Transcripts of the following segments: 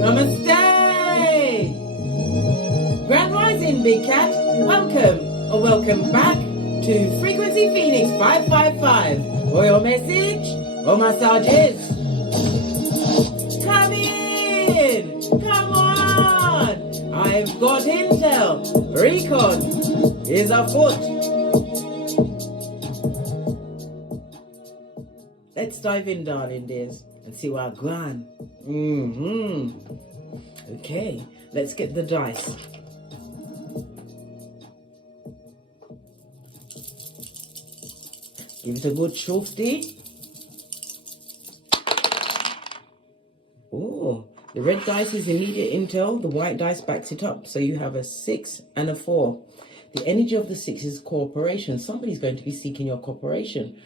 Namaste! Grand Rising, Big Cat. Welcome or welcome back to Frequency Phoenix 555. Or your message or massages. Come in! Come on! I've got intel. Recon is afoot. Let's dive in, darling dears, and see what I've gone. Okay, let's get the dice. Give it a good shofty. Oh, the red dice is immediate intel. The white dice backs it up. So you have a 6 and a 4. The energy of the 6 is cooperation. Somebody's going to be seeking your cooperation.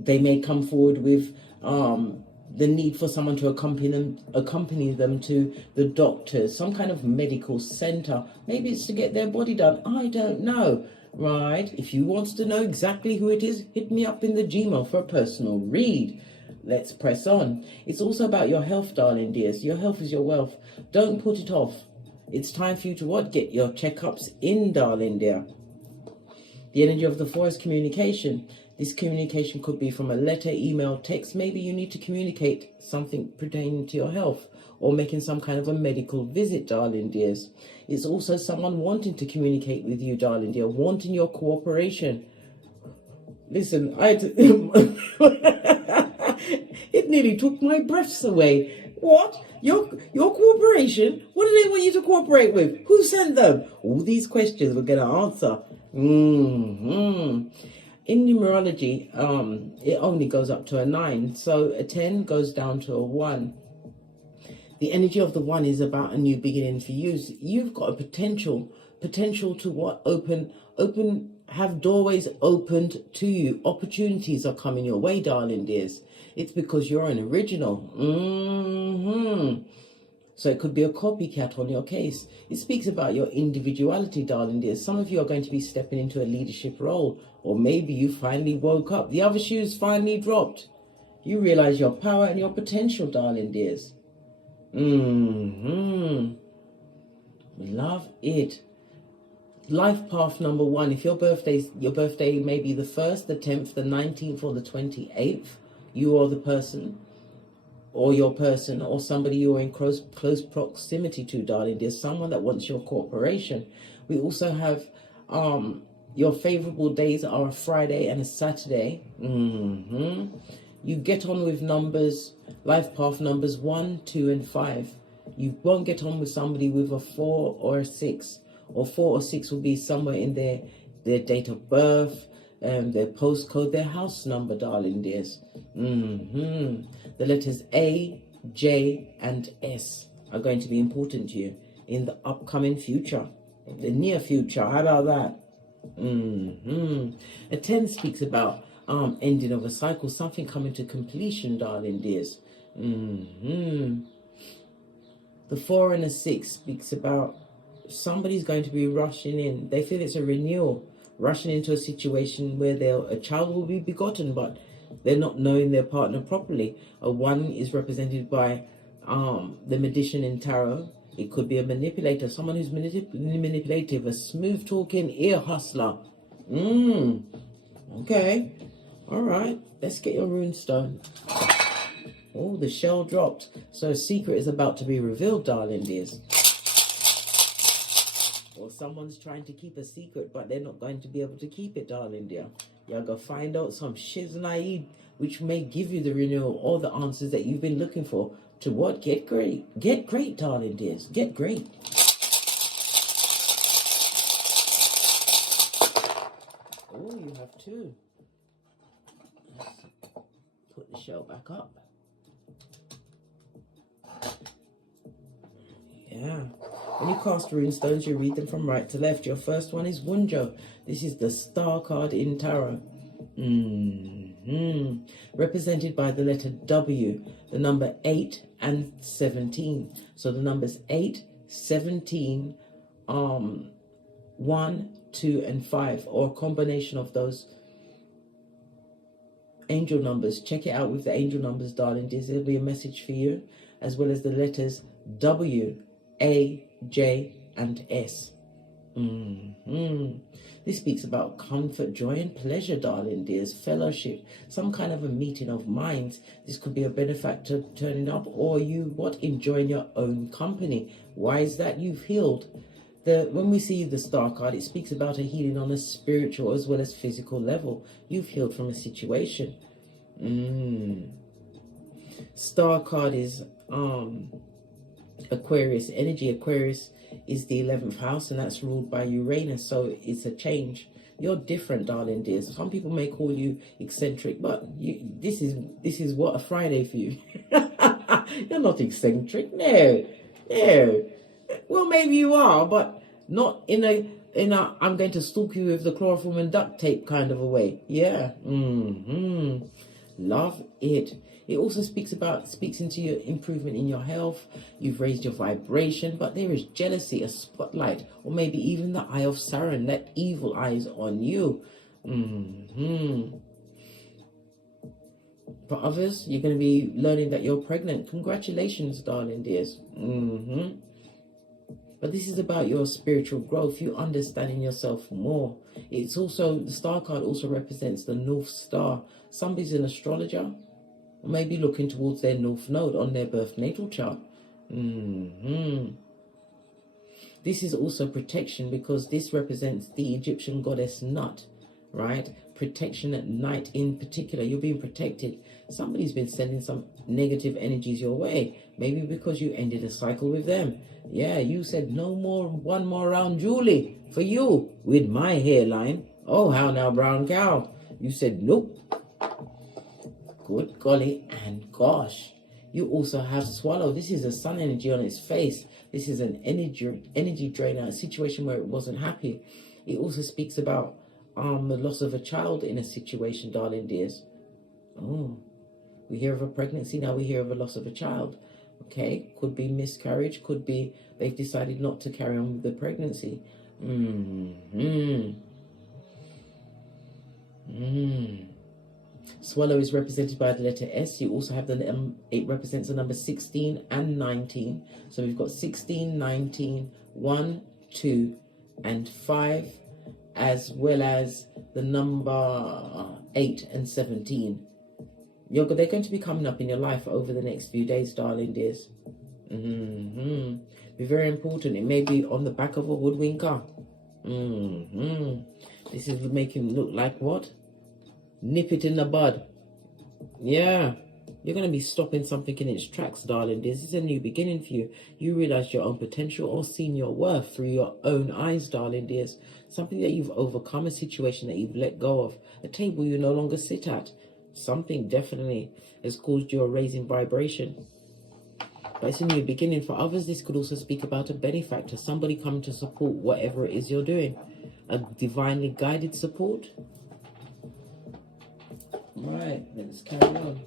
They may come forward with the need for someone to accompany them to the doctor, some kind of medical center. Maybe it's to get their body done. I don't know. Right? If you want to know exactly who it is, hit me up in the Gmail for a personal read. Let's press on. It's also about your health, darling dears. Your health is your wealth. Don't put it off. It's time for you to what? Get your checkups in, darling dear. The energy of the 4 is communication. This communication could be from a letter, email, text. Maybe you need to communicate something pertaining to your health or making some kind of a medical visit, darling dears. It's also someone wanting to communicate with you, darling dear, wanting your cooperation. Listen, it nearly took my breaths away. What? Your cooperation? What do they want you to cooperate with? Who sent them? All these questions we're going to answer. In numerology, it only goes up to a 9. So a 10 goes down to a 1. The energy of the 1 is about a new beginning for you. You've got a potential to what? Have doorways opened to you. Opportunities are coming your way, darling dears. It's because you're an original. So it could be a copycat on your case. It speaks about your individuality, darling dears. Some of you are going to be stepping into a leadership role. Or maybe you finally woke up. The other shoe's finally dropped. You realize your power and your potential, darling dears. Love it. Life path number 1. If your birthday may be the 1st, the 10th, the 19th, or the 28th, you are the person, or your person, or somebody you're in close proximity to, darling. There's someone that wants your cooperation. We also have your favorable days are a Friday and a Saturday. You get on with numbers, life path numbers 1, 2, and 5. You won't get on with somebody with a 4 or a 6. Or 4 or 6 will be somewhere in their date of birth, their postcode, their house number, darling dears. The letters A, J, and S are going to be important to you in the upcoming future, the near future. How about that? A 10 speaks about ending of a cycle, something coming to completion, darling dears. The 4 and a 6 speaks about somebody's going to be rushing in. They feel it's a renewal, rushing into a situation where a child will be begotten, but they're not knowing their partner properly. A 1 is represented by the magician in tarot. It could be a manipulator, someone who's manipulative, a smooth talking ear hustler. Okay. All right. Let's get your runestone. Oh, the shell dropped. So a secret is about to be revealed, darling dears. Or someone's trying to keep a secret, but they're not going to be able to keep it, darling dear. You're going to find out some shiznaid, which may give you the renewal or the answers that you've been looking for. To what? Get great. Get great, darling dears. Get great. Oh, you have 2. Let's put the shell back up. Yeah. When you cast runestones, you read them from right to left. Your first one is Wunjo. This is the star card in tarot. Represented by the letter W, the number 8 and 17. So the numbers 8, 17, 1, 2, and 5, or a combination of those angel numbers. Check it out with the angel numbers, darling dears. There'll be a message for you, as well as the letters W, A, J, and S. This speaks about comfort, joy, and pleasure, darling dears. Fellowship, some kind of a meeting of minds. This could be a benefactor turning up, or you enjoying your own company. Why is that? You've healed. When we see the Star card, it speaks about a healing on a spiritual as well as physical level. You've healed from a situation. Star card is Aquarius energy. Aquarius is the 11th house, and that's ruled by Uranus, so it's a change. You're different, darling dears. Some people may call you eccentric, but this is what, a Friday for you. You're not eccentric. No. Well, maybe you are, but not in a I'm going to stalk you with the chloroform and duct tape kind of a way. Yeah. Love it. It also speaks into your improvement in your health. You've raised your vibration, but there is jealousy, a spotlight, or maybe even the eye of Sauron, that evil eye is on you. For others, you're going to be learning that you're pregnant. Congratulations, darling dears. But this is about your spiritual growth, you understanding yourself more. It's also, the Star card also represents the North Star. Somebody's an astrologer, or maybe looking towards their North Node on their birth natal chart. This is also protection, because this represents the Egyptian goddess Nut, right? Protection at night in particular. You're being protected. Somebody's been sending some negative energies your way, maybe because you ended a cycle with them. Yeah, you said no more, one more round, Julie, for you with my hairline. Oh, how now, brown cow? You said nope. Good golly and gosh. You also have Swallow. This is a sun energy on its face. This is an energy drainer, a situation where it wasn't happy. It also speaks about the loss of a child in a situation, darling dears. Oh, we hear of a pregnancy, now we hear of a loss of a child. Okay, could be miscarriage, could be they've decided not to carry on with the pregnancy. Swallow is represented by the letter S. You also have it represents the number 16 and 19. So we've got 16, 19, 1, 2, and 5, as well as the number 8 and 17. They're going to be coming up in your life over the next few days, darling dears. Be very important. It may be on the back of a woodwinker. This is making it look like what? Nip it in the bud. Yeah. You're going to be stopping something in its tracks, darling dears. This is a new beginning for you. You realize your own potential or seen your worth through your own eyes, darling dears. Something that you've overcome, a situation that you've let go of, a table you no longer sit at. Something definitely has caused you a raising vibration. But it's a new beginning. For others, this could also speak about a benefactor, somebody coming to support whatever it is you're doing. A divinely guided support. Right, let's carry on.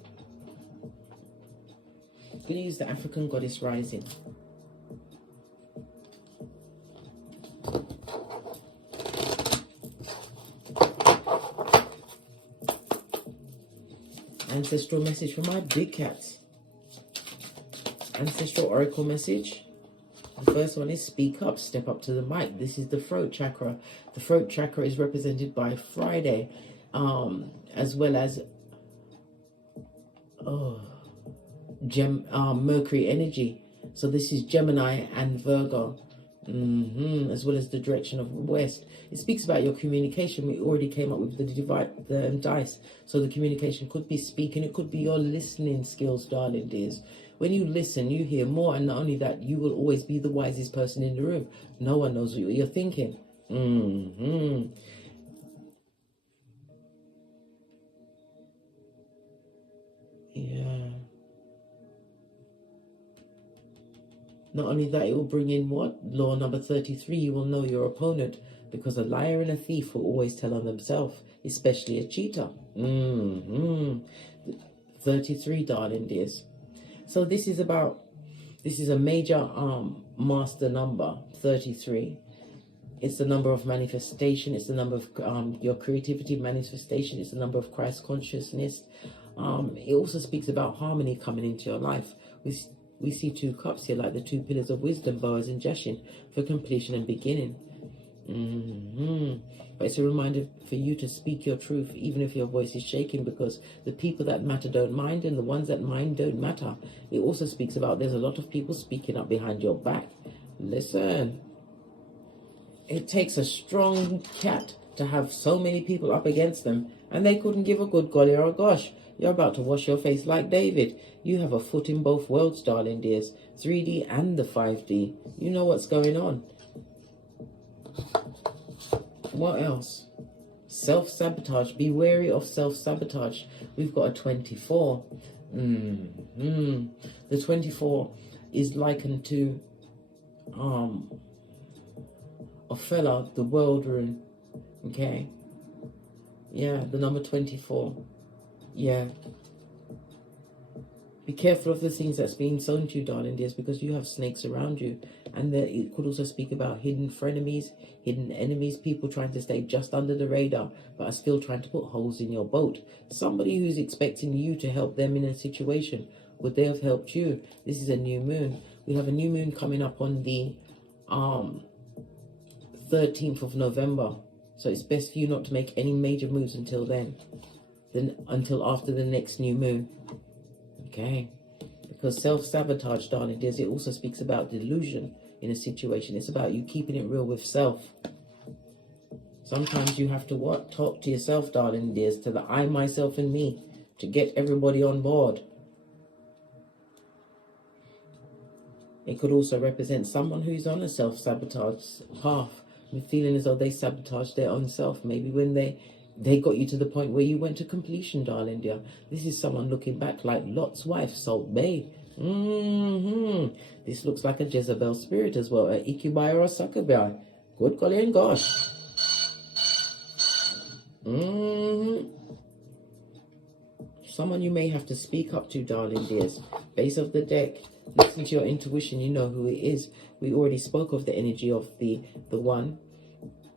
I'm going to use the African Goddess Rising. Ancestral message for my big cats. Ancestral oracle message. The first one is speak up, step up to the mic. This is the throat chakra. The throat chakra is represented by Friday, as well as Mercury energy. So this is Gemini and Virgo. As well as the direction of west. It speaks about your communication. We already came up with the dice. So the communication could be speaking. It could be your listening skills, darling dears. When you listen, you hear more. And not only that, you will always be the wisest person in the room. No one knows what you're thinking. Yeah. Not only that, it will bring in what? Law number 33, you will know your opponent, because a liar and a thief will always tell on themselves, especially a cheater. 33, darling dears. So this is a major master number, 33. It's the number of manifestation. It's the number of your creativity manifestation. It's the number of Christ consciousness. It also speaks about harmony coming into your life. We see 2 cups here, like the 2 pillars of wisdom, Boaz and Jashin, for completion and beginning. But it's a reminder for you to speak your truth, even if your voice is shaking, because the people that matter don't mind, and the ones that mind don't matter. It also speaks about there's a lot of people speaking up behind your back. Listen, it takes a strong cat to have so many people up against them, and they couldn't give a good golly or a gosh. You're about to wash your face like David. You have a foot in both worlds, darling dears, 3D and the 5D. You know what's going on. What else? Self-sabotage. Be wary of self-sabotage. We've got a 24. The 24 is likened to a fella, the world rune. Okay. Yeah, the number 24. Yeah. Be careful of the things that's being sown to you, darling dears, because you have snakes around you. And it could also speak about hidden frenemies, hidden enemies, people trying to stay just under the radar, but are still trying to put holes in your boat. Somebody who's expecting you to help them in a situation. Would they have helped you? This is a new moon. We have a new moon coming up on the 13th of November. So it's best for you not to make any major moves until then. Until after the next new moon. Okay. Because self-sabotage, darling dears, it also speaks about delusion in a situation. It's about you keeping it real with self. Sometimes you have to what? Talk to yourself, darling dears, to the I, myself, and me, to get everybody on board. It could also represent someone who's on a self-sabotage path, feeling as though they sabotage their own self. Maybe when they got you to the point where you went to completion, darling dear. This is someone looking back like Lot's wife, Salt Bay. This looks like a Jezebel spirit as well, a Ikibai or a Succubi. Good golly and gosh. Someone you may have to speak up to, darling dears. Base of the deck. Listen to your intuition. You know who it is. We already spoke of the energy of the one.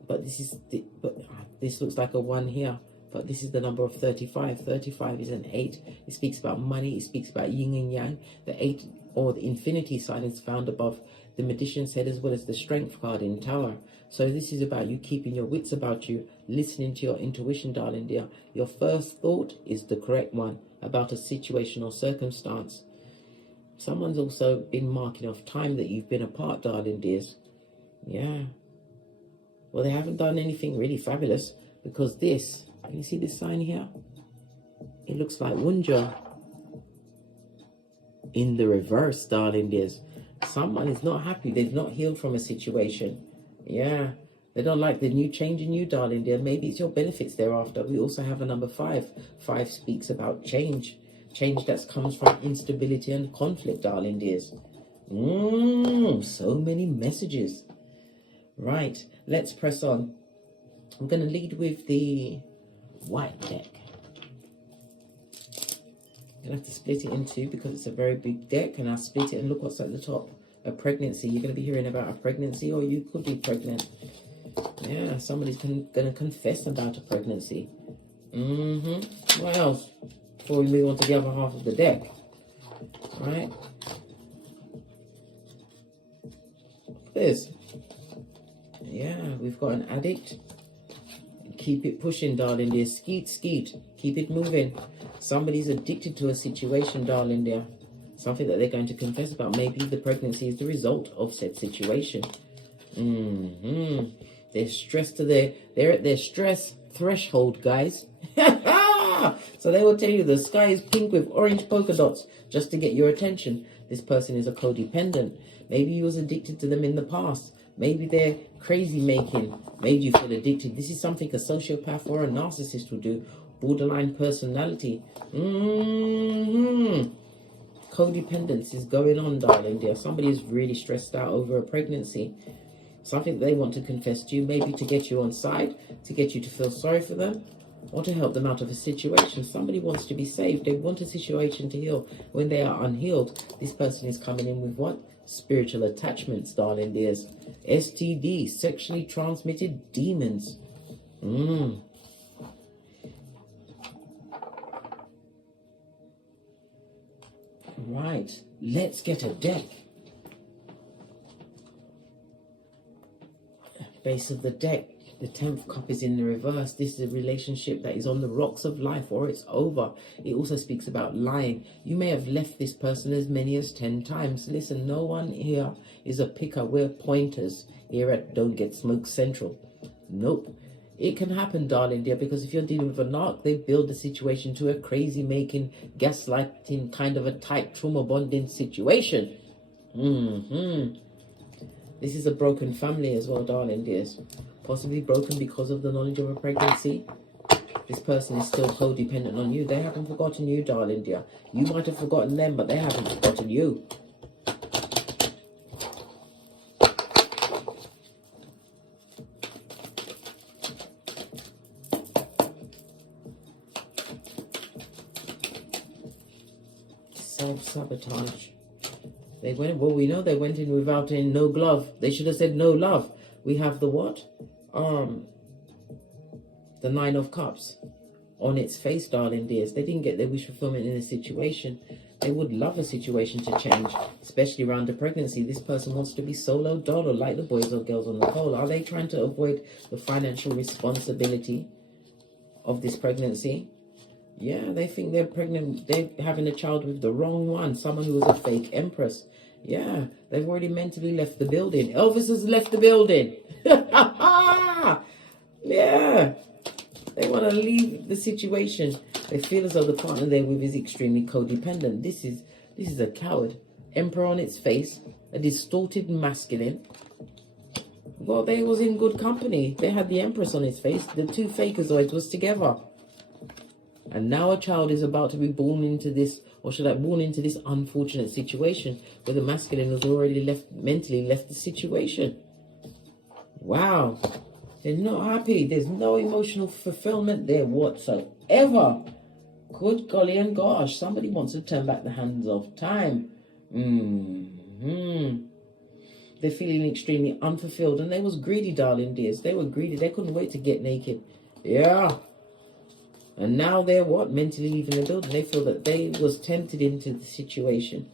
But this looks like a 1 here, but this is the number of 35. 35 is an 8. It speaks about money. It speaks about yin and yang. The 8 or the infinity sign is found above the magician's head, as well as the strength card in Tower. So this is about you keeping your wits about you, listening to your intuition, darling dear. Your first thought is the correct one about a situation or circumstance. Someone's also been marking off time that you've been apart, darling dears. Yeah. Well, they haven't done anything really fabulous, because this, can you see this sign here? It looks like Wunjo. In the reverse, darling dears. Someone is not happy. They've not healed from a situation. Yeah. They don't like the new change in you, darling dear. Maybe it's your benefits thereafter. We also have a number 5. 5 speaks about change. Change that comes from instability and conflict, darling dears. So many messages. Right, let's press on. I'm going to lead with the white deck. I'm going to have to split it in 2 because it's a very big deck, and I'll split it and look what's at the top. A pregnancy. You're going to be hearing about a pregnancy, or you could be pregnant. Yeah, somebody's going to confess about a pregnancy. What else? Before we move on to the other half of the deck. Right. This. Yeah, we've got an addict. Keep it pushing, darling dear. Skeet, skeet. Keep it moving. Somebody's addicted to a situation, darling dear. Something that they're going to confess about. Maybe the pregnancy is the result of said situation. They're stressed to they're at their stress threshold, guys. So they will tell you the sky is pink with orange polka dots just to get your attention. This person is a codependent. Maybe you was addicted to them in the past. Maybe their crazy making made you feel addicted. This is something a sociopath or a narcissist will do. Borderline personality. Codependence is going on, darling dear. Somebody is really stressed out over a pregnancy. Something they want to confess to you, maybe to get you on side, to get you to feel sorry for them, or to help them out of a situation. Somebody wants to be saved. They want a situation to heal. When they are unhealed, this person is coming in with what? spiritual attachments, darling dears. STD, sexually transmitted demons. Right, let's get a deck. Base of the deck, the 10th cup is in the reverse. This is a relationship that is on the rocks of life, or it's over. It also speaks about lying. You may have left this person as many as 10 times. Listen, no one here is a picker. We're pointers here at Don't Get Smoked Central. Nope. It can happen, darling dear, because if you're dealing with a narc, they build the situation to a crazy making, gaslighting, kind of a tight trauma bonding situation. This is a broken family as well, darling dears. Possibly broken because of the knowledge of a pregnancy. This person is still codependent on you. They haven't forgotten you, darling dear. You might have forgotten them, but they haven't forgotten you. Self-sabotage. They went, well, we know they went in without no glove. They should have said no love. We have the what? The 9 of Cups on its face, darling dears. They didn't get their wish fulfillment in a situation. They would love a situation to change, especially around the pregnancy. This person wants to be solo dolo, like the boys or girls on the pole. Are they trying to avoid the financial responsibility of this pregnancy? Yeah, they think they're pregnant. They're having a child with the wrong one. Someone who was a fake empress. Yeah, they've already mentally left the building. Elvis has left the building. Yeah, they want to leave the situation. They feel as though the partner they're with is extremely codependent. This is a coward. Emperor on its face, a distorted masculine. Well, they was in good company. They had the Empress on his face. The two fakeazoids was together. And now a child is about to be born into this, or should I born into this unfortunate situation where the masculine has already mentally left the situation. Wow. They're not happy. There's no emotional fulfillment there whatsoever. Good golly and gosh. Somebody wants to turn back the hands of time. They're feeling extremely unfulfilled. And they was greedy, darling dears. They were greedy. They couldn't wait to get naked. Yeah. And now they're what? Mentally leaving the building. They feel that they was tempted into the situation.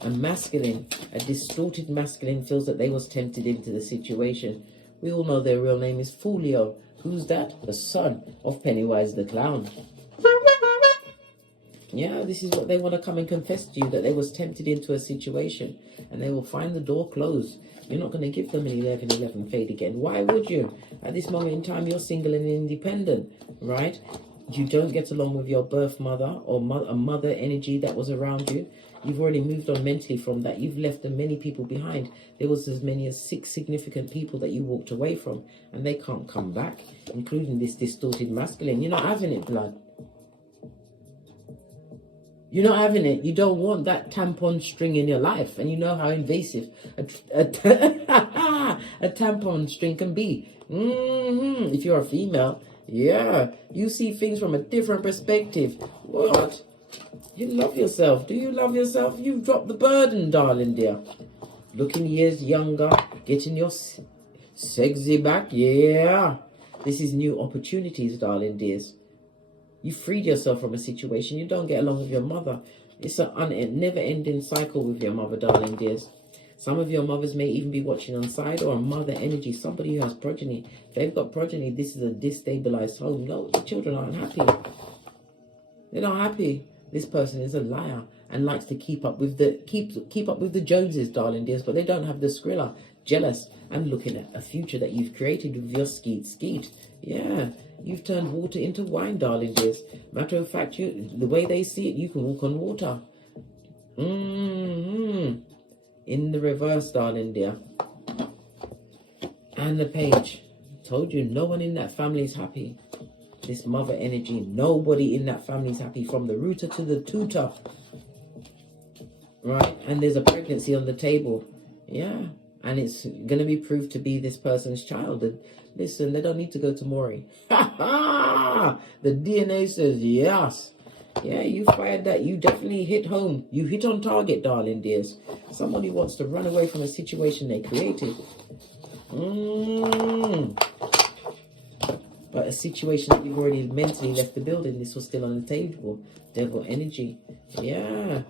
A masculine, a distorted masculine feels that they was tempted into the situation. We all know their real name is Folio. Who's that? The son of Pennywise the Clown. Yeah, this is what they want to come and confess to you, that they was tempted into a situation. And they will find the door closed. You're not going to give them an 11-11 fade again. Why would you? At this moment in time, you're single and independent, right? You don't get along with your birth mother or a mother energy that was around you. You've already moved on mentally from that. You've left many people behind. There was as many as 6 significant people that you walked away from, and they can't come back, including this distorted masculine. You're not having it, blood. You're not having it. You don't want that tampon string in your life, and you know how invasive a tampon string can be. If you're a female, yeah, you see things from a different perspective. What? You love yourself. Do you love yourself? You've dropped the burden, darling dear. Looking years younger, getting your sexy back. Yeah. This is new opportunities, darling dears. You freed yourself from a situation. You don't get along with your mother. It's a never-ending cycle with your mother, darling dears. Some of your mothers may even be watching on side, or a mother energy, somebody who has progeny. If they've got progeny, this is a destabilized home. No, the children aren't happy. They're not happy. This person is a liar and likes to keep up with the Joneses, darling dears, but they don't have the Skrilla, jealous and looking at a future that you've created with your skeet. Yeah, you've turned water into wine, darling dears. Matter of fact, the way they see it, you can walk on water. In the reverse, darling dear. And the page. Told you, no one in that family is happy. This mother energy, nobody in that family is happy, from the rooter to the tutor. Right? And there's a pregnancy on the table. Yeah. And it's going to be proved to be this person's child. And listen, they don't need to go to Maury. The DNA says yes. Yeah, you fired that. You definitely hit home. You hit on target, darling dears. Somebody wants to run away from a situation they created. But a situation that you've already mentally left the building. This was still on the table. Devil energy. Yeah.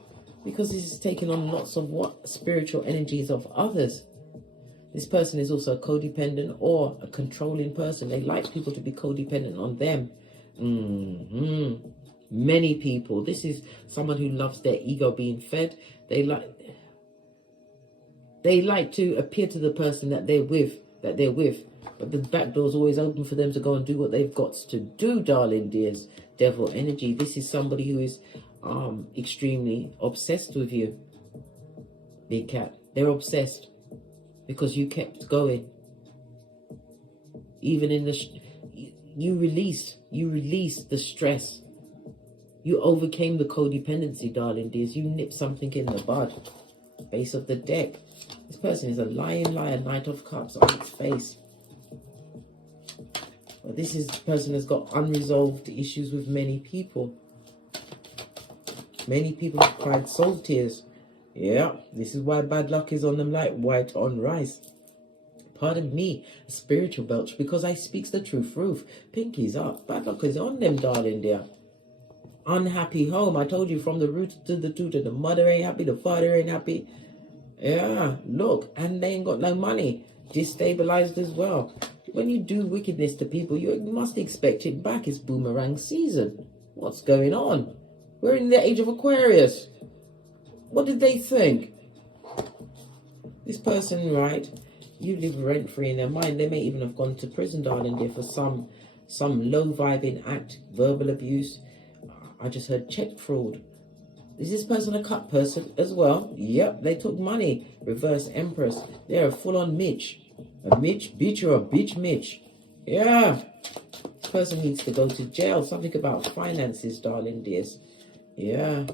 Because this is taking on lots of what? Spiritual energies of others. This person is also a codependent or a controlling person. They like people to be codependent on them. Many people. This is someone who loves their ego being fed. They like to appear to the person that they're with. But the back door's always open for them to go and do what they've got to do, darling dears. Devil energy. This is somebody who is extremely obsessed with you. Big cat. They're obsessed because you kept going. Even in the you released the stress. You overcame the codependency, darling dears. You nipped something in the bud. Base of the deck. This person is a lying liar, Knight of Cups on its face. But this person has got unresolved issues with many people. Many people have cried soul tears. Yeah, this is why bad luck is on them like white on rice. Pardon me, a spiritual belch, because I speaks the truth. Roof, pinkies up. Bad luck is on them, darling dear. Unhappy home. I told you, from the root to the tutor. The mother ain't happy, the father ain't happy. Yeah, look, and they ain't got no money. Destabilized as well. When you do wickedness to people, you must expect it back. It's boomerang season. What's going on? We're in the age of Aquarius. What did they think? This person, right? You live rent-free in their mind. They may even have gone to prison, darling dear, for some low-vibing act, verbal abuse. I just heard check fraud. Is this person a cut person as well? Yep, they took money. Reverse Empress. They're a full-on Mitch. A Mitch bitch or a bitch Mitch. Yeah. This person needs to go to jail. Something about finances, darling dears. Yeah.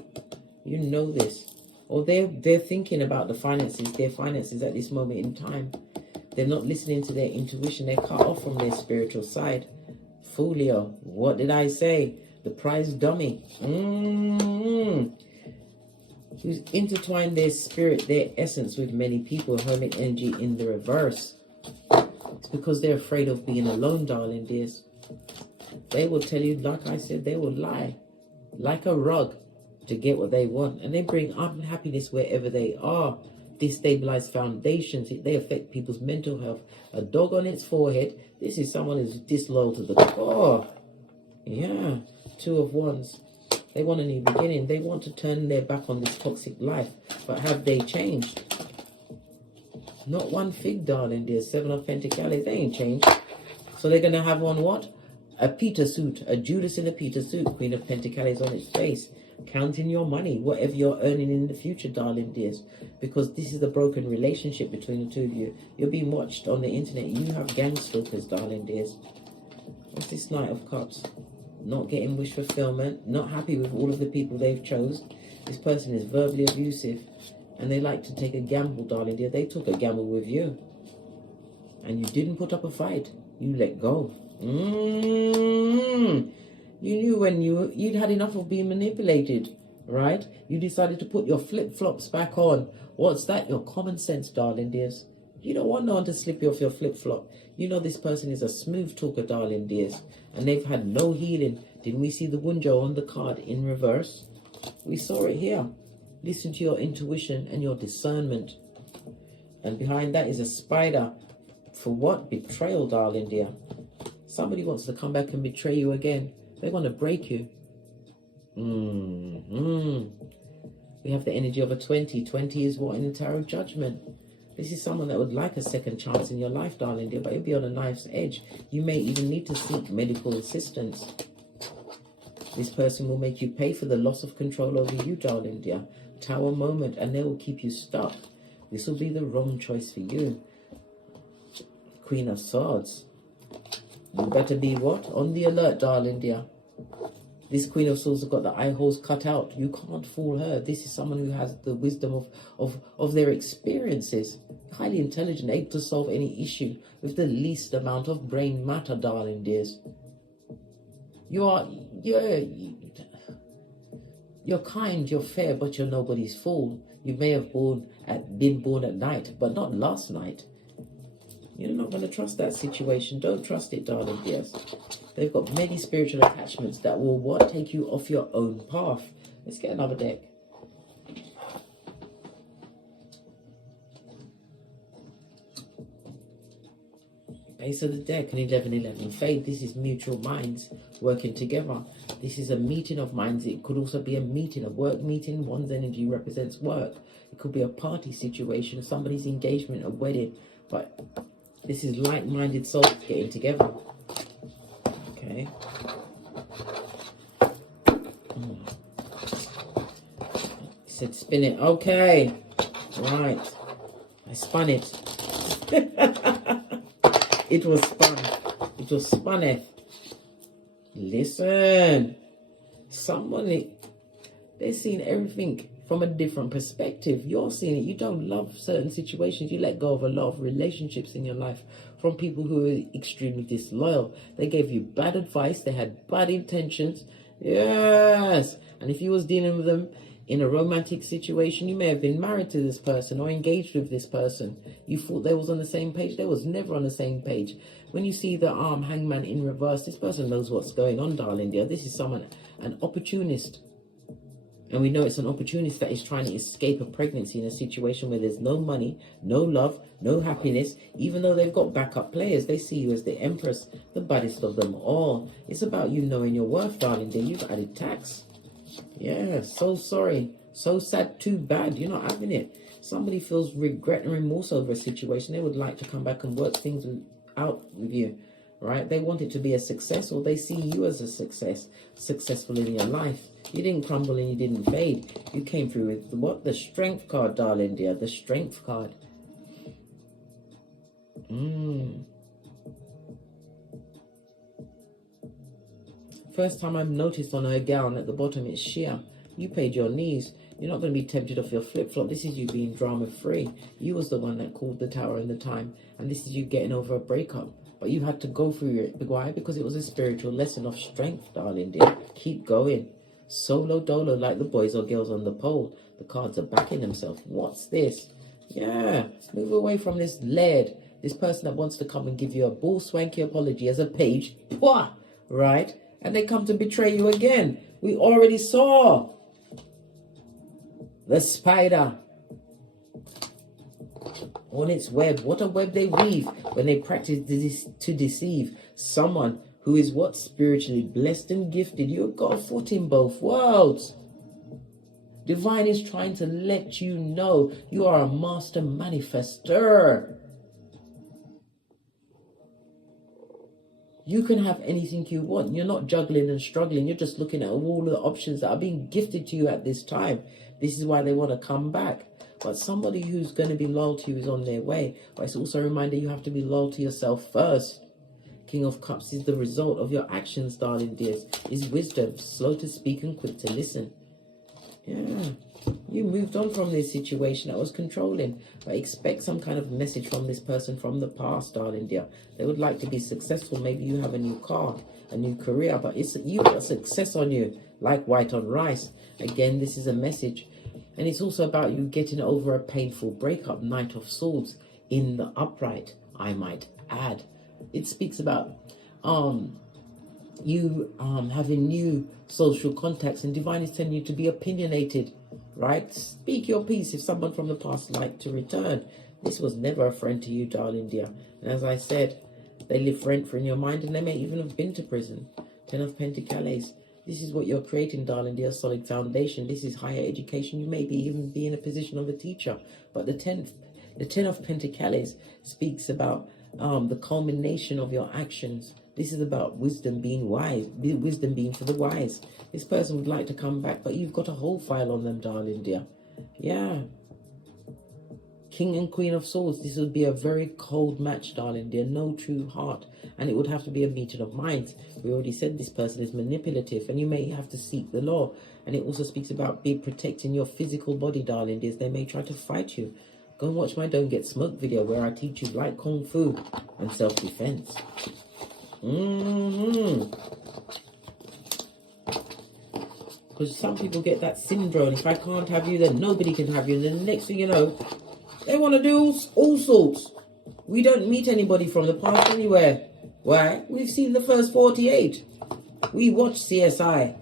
You know this. Or they're thinking about their finances at this moment in time. They're not listening to their intuition. They're cut off from their spiritual side. Folio. What did I say? The prize dummy. Who's intertwined their spirit, their essence with many people. Hermit energy in the reverse. It's because they're afraid of being alone, darling dears. They will tell you, like I said, they will lie like a rug to get what they want. And they bring unhappiness wherever they are. Destabilized foundations. They affect people's mental health. A dog on its forehead. This is someone who's disloyal to the core. Yeah. Two of Wands. They want a new beginning. They want to turn their back on this toxic life. But have they changed? Not one fig, darling dear. Seven of Pentacles. They ain't changed. So they're going to have on what? A Peter suit. A Judas in a Peter suit. Queen of Pentacles on its face. Counting your money. Whatever you're earning in the future, darling dears. Because this is the broken relationship between the two of you. You're being watched on the internet. You have gang stalkers, darling dears. What's this Knight of Cups? Not getting wish fulfillment, not happy with all of the people they've chose. This person is verbally abusive, and they like to take a gamble, darling dear. They took a gamble with you, and you didn't put up a fight. You let go. You knew when you'd had enough of being manipulated, right? You decided to put your flip-flops back on. What's that? Your common sense, darling dears. You don't want no one to slip you off your flip-flop. You know this person is a smooth talker, darling dears. And they've had no healing. Didn't we see the Wunjo on the card in reverse? We saw it here. Listen to your intuition and your discernment. And behind that is a spider. For what? Betrayal, darling dear. Somebody wants to come back and betray you again. They want to break you. We have the energy of a 20. 20 is what in the Tarot Judgment? This is someone that would like a second chance in your life, darling dear, but you'll be on a knife's edge. You may even need to seek medical assistance. This person will make you pay for the loss of control over you, darling dear. Tower moment, and they will keep you stuck. This will be the wrong choice for you. Queen of Swords. You better be what? On the alert, darling dear. This Queen of Swords has got the eye holes cut out. You can't fool her. This is someone who has the wisdom of their experiences. Highly intelligent, able to solve any issue with the least amount of brain matter, darling dears. You're kind, you're fair, but you're nobody's fool. You may have been born at night, but not last night. You're not going to trust that situation. Don't trust it, darling. Yes. They've got many spiritual attachments that will what? Take you off your own path. Let's get another deck. Base of the deck, and 1111. Faith, this is mutual minds working together. This is a meeting of minds. It could also be a meeting, a work meeting. One's energy represents work. It could be a party situation, somebody's engagement, a wedding. But this is like-minded souls getting together. Okay. It said spin it. Okay. Right. I spun it. It was spun. It was spunny. Listen. Somebody, they're seeing everything from a different perspective. You're seeing it. You don't love certain situations. You let go of a lot of relationships in your life from people who are extremely disloyal. They gave you bad advice. They had bad intentions. Yes. And if you was dealing with them in a romantic situation, you may have been married to this person or engaged with this person. You thought they was on the same page. They was never on the same page. When you see the hangman in reverse, this person knows what's going on, darling dear. This is someone, an opportunist. And we know it's an opportunist that is trying to escape a pregnancy in a situation where there's no money, no love, no happiness. Even though they've got backup players, they see you as the empress, the baddest of them all. It's about you knowing your worth, darling dear. You've added tax. Yeah, so sorry. So sad, too bad. You're not having it. Somebody feels regret and remorse over a situation. They would like to come back and work things out with you, right? They want it to be a success, or they see you as a success, successful in your life. You didn't crumble and you didn't fade. You came through with what? The strength card, darling dear. The strength card. First time I've noticed on her gown at the bottom, it's sheer. You paid your knees. You're not going to be tempted off your flip-flop. This is you being drama-free. You was the one that called the tower in the time. And this is you getting over a breakup. But you had to go through it. Why? Because it was a spiritual lesson of strength, darling dear. Keep going. Solo dolo like the boys or girls on the pole. The cards are backing themselves. What's this? Yeah. Move away from this lead. This person that wants to come and give you a bull swanky apology as a page. Pwah! Right? And they come to betray you again. We already saw the spider on its web. What a web they weave when they practice to deceive someone who is what? Spiritually blessed and gifted. You've got a foot in both worlds. Divine is trying to let you know you are a master manifester. You can have anything you want. You're not juggling and struggling. You're just looking at all of the options that are being gifted to you at this time. This is why they want to come back. But somebody who's going to be loyal to you is on their way. But it's also a reminder you have to be loyal to yourself first. King of Cups is the result of your actions, darling dears. Is wisdom, slow to speak and quick to listen. Yeah. You moved on from this situation that was controlling. But expect some kind of message from this person from the past, darling dear. They would like to be successful. Maybe you have a new car, a new career. But you've got success on you, like white on rice. Again, this is a message. And it's also about you getting over a painful breakup. Knight of Swords in the upright, I might add. It speaks about you having new social contacts, and divine is telling you to be opinionated, right? Speak your piece if someone from the past like to return. This was never a friend to you, darling dear. And as I said, they live rent-free in your mind, and they may even have been to prison. 10 of Pentacles. This is what you're creating, darling dear, solid foundation. This is higher education. You may even be in a position of a teacher. But the 10 of Pentacles speaks about the culmination of your actions. This is about wisdom being wise, wisdom being for the wise. This person would like to come back, but you've got a whole file on them, darling dear. Yeah. King and Queen of Swords. This would be a very cold match, darling dear. No true heart. And it would have to be a meeting of minds. We already said this person is manipulative, and you may have to seek the law. And it also speaks about protecting your physical body, darling dears. They may try to fight you. Go and watch my Don't Get Smoked video where I teach you light kung fu and self-defense. Because some people get that syndrome. If I can't have you, then nobody can have you. And then the next thing you know, they want to do all sorts. We don't meet anybody from the past anywhere. Why? We've seen the first 48. We watch CSI.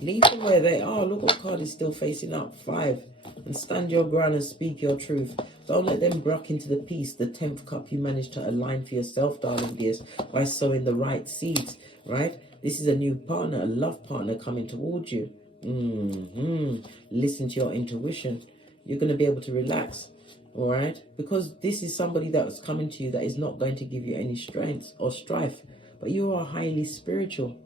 Leave them where they are. Look what card is still facing up. 5. And stand your ground and speak your truth. Don't let them bruck into the peace, the 10th cup you managed to align for yourself, darling dears, by sowing the right seeds, right? This is a new partner, a love partner coming towards you. Listen to your intuition. You're going to be able to relax, all right? Because this is somebody that's coming to you that is not going to give you any strength or strife, but you are highly spiritual.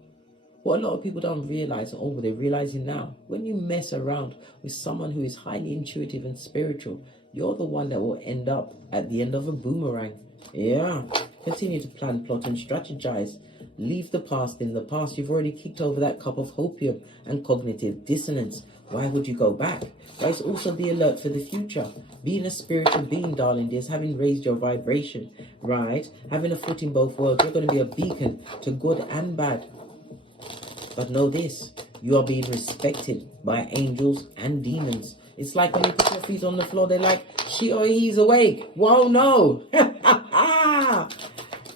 What a lot of people don't realize, or they're realizing now, when you mess around with someone who is highly intuitive and spiritual, you're the one that will end up at the end of a boomerang. Yeah. Continue to plan, plot, and strategize. Leave the past in the past. You've already kicked over that cup of hopium and cognitive dissonance. Why would you go back? But it's also the alert for the future. Being a spiritual being, darling dears, having raised your vibration, right? Having a foot in both worlds, you're going to be a beacon to good and bad. But know this, you are being respected by angels and demons. It's like when you put your feet on the floor, they're like, she or he's awake. Whoa, no.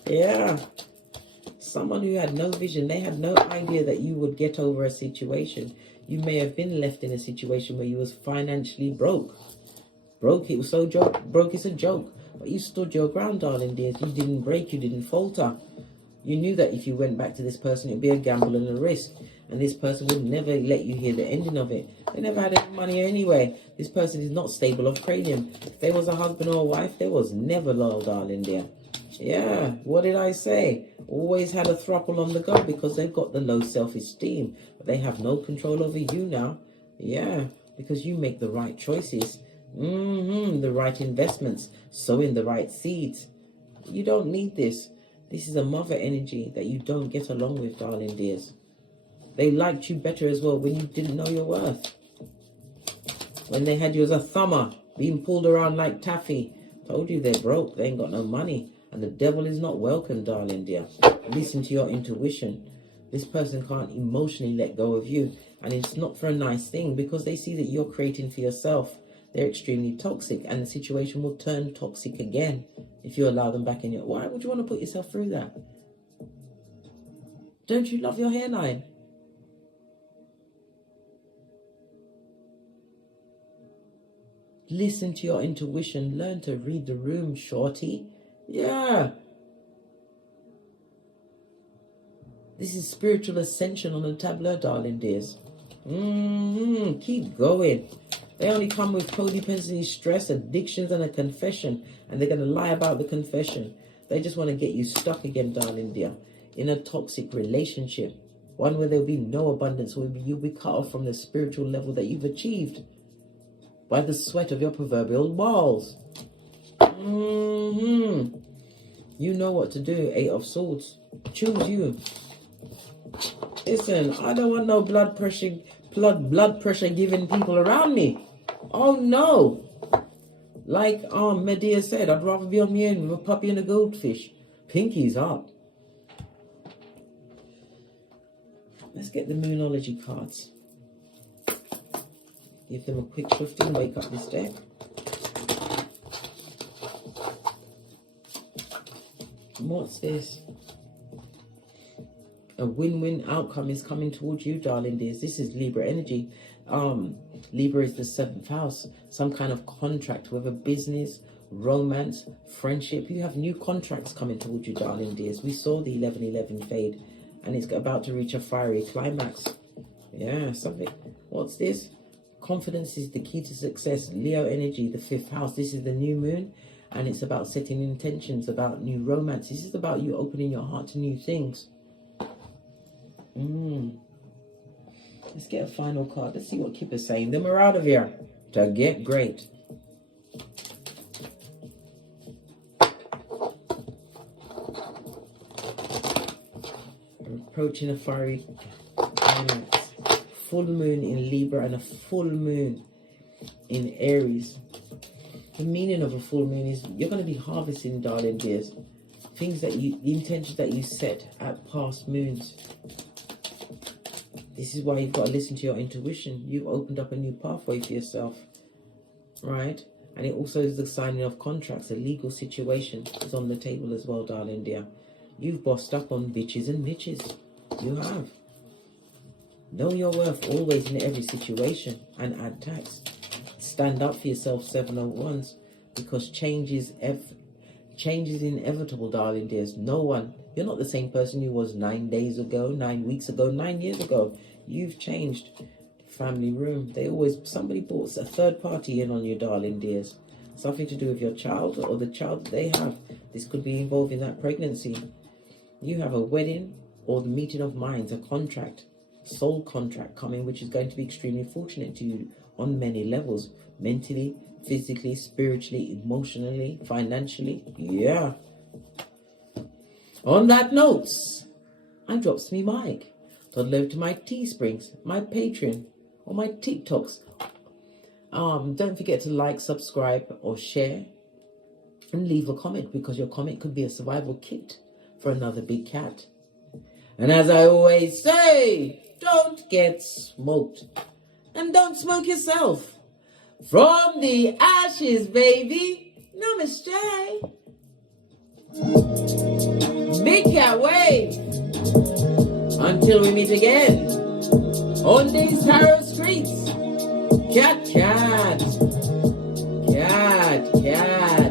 Yeah. Someone who had no vision, they had no idea that you would get over a situation. You may have been left in a situation where you was financially broke. Broke, it was so broke, it's a joke. But you stood your ground, darling dears. You didn't break, you didn't falter. You knew that if you went back to this person, it'd be a gamble and a risk. And this person would never let you hear the ending of it. They never had any money anyway. This person is not stable of cranium. If there was a husband or a wife, they was never loyal, darling dear. Yeah, what did I say? Always had a throuple on the go because they've got the low self-esteem. But they have no control over you now. Yeah, because you make the right choices. The right investments. Sowing the right seeds. You don't need this. This is a mother energy that you don't get along with, darling dears. They liked you better as well when you didn't know your worth. When they had you as a thumber, being pulled around like taffy. Told you they're broke, they ain't got no money. And the devil is not welcome, darling dear. Listen to your intuition. This person can't emotionally let go of you. And it's not for a nice thing because they see that you're creating for yourself. They're extremely toxic and the situation will turn toxic again if you allow them back in your... Why would you want to put yourself through that? Don't you love your hairline? Listen to your intuition. Learn to read the room, shorty. Yeah. This is spiritual ascension on the tableau, darling dears. Keep going. They only come with codependency, stress, addictions, and a confession. And they're going to lie about the confession. They just want to get you stuck again, darling dear, in a toxic relationship. One where there'll be no abundance, where you'll be cut off from the spiritual level that you've achieved by the sweat of your proverbial balls. You know what to do, 8 of Swords. Choose you. Listen, I don't want no blood pressure giving people around me. Oh no. Like Medea said, I'd rather be on my own with a puppy and a goldfish. Pinky's up. Let's get the Moonology cards. Give them a quick shift and wake up this deck. What's this? A win-win outcome is coming towards you, darling dears. This is Libra energy. Libra is the 7th house. Some kind of contract, whether business, romance, friendship. You have new contracts coming towards you, darling dears. We saw the 11-11 fade, and it's about to reach a fiery climax. Yeah, something. What's this? Confidence is the key to success. Leo energy, the 5th house. This is the new moon, and it's about setting intentions, about new romance. This is about you opening your heart to new things. Let's get a final card. Let's see what Kipper's saying. Then we're out of here to get great. We're approaching a fiery climax. Full moon in Libra and a full moon in Aries. The meaning of a full moon is you're going to be harvesting, darling dears, things that the intentions that you set at past moons. This is why you've got to listen to your intuition. You've opened up a new pathway for yourself, right? And it also is the signing of contracts. A legal situation is on the table as well, darling dear. You've bossed up on bitches and niches. You have. Know your worth always in every situation and add tax. Stand up for yourself, 701s, because change is inevitable, darling dears. No one, you're not the same person you was 9 days ago, 9 weeks ago, 9 years ago. You've changed. Family room. Somebody brought a third party in on you, darling dears. Something to do with your child or the child that they have. This could be involving that pregnancy. You have a wedding or the meeting of minds, a contract, soul contract coming, which is going to be extremely fortunate to you on many levels. Mentally, physically, spiritually, emotionally, financially. Yeah. On that note, I drops me mic. Toddle over to my Teesprings, my Patreon, or my TikToks. Don't forget to like, subscribe, or share, and leave a comment, because your comment could be a survival kit for another big cat. And as I always say, don't get smoked, and don't smoke yourself. From the ashes, baby. Namaste. Big cat wave. Until we meet again on these tarot streets. Cat, cat. Cat, cat.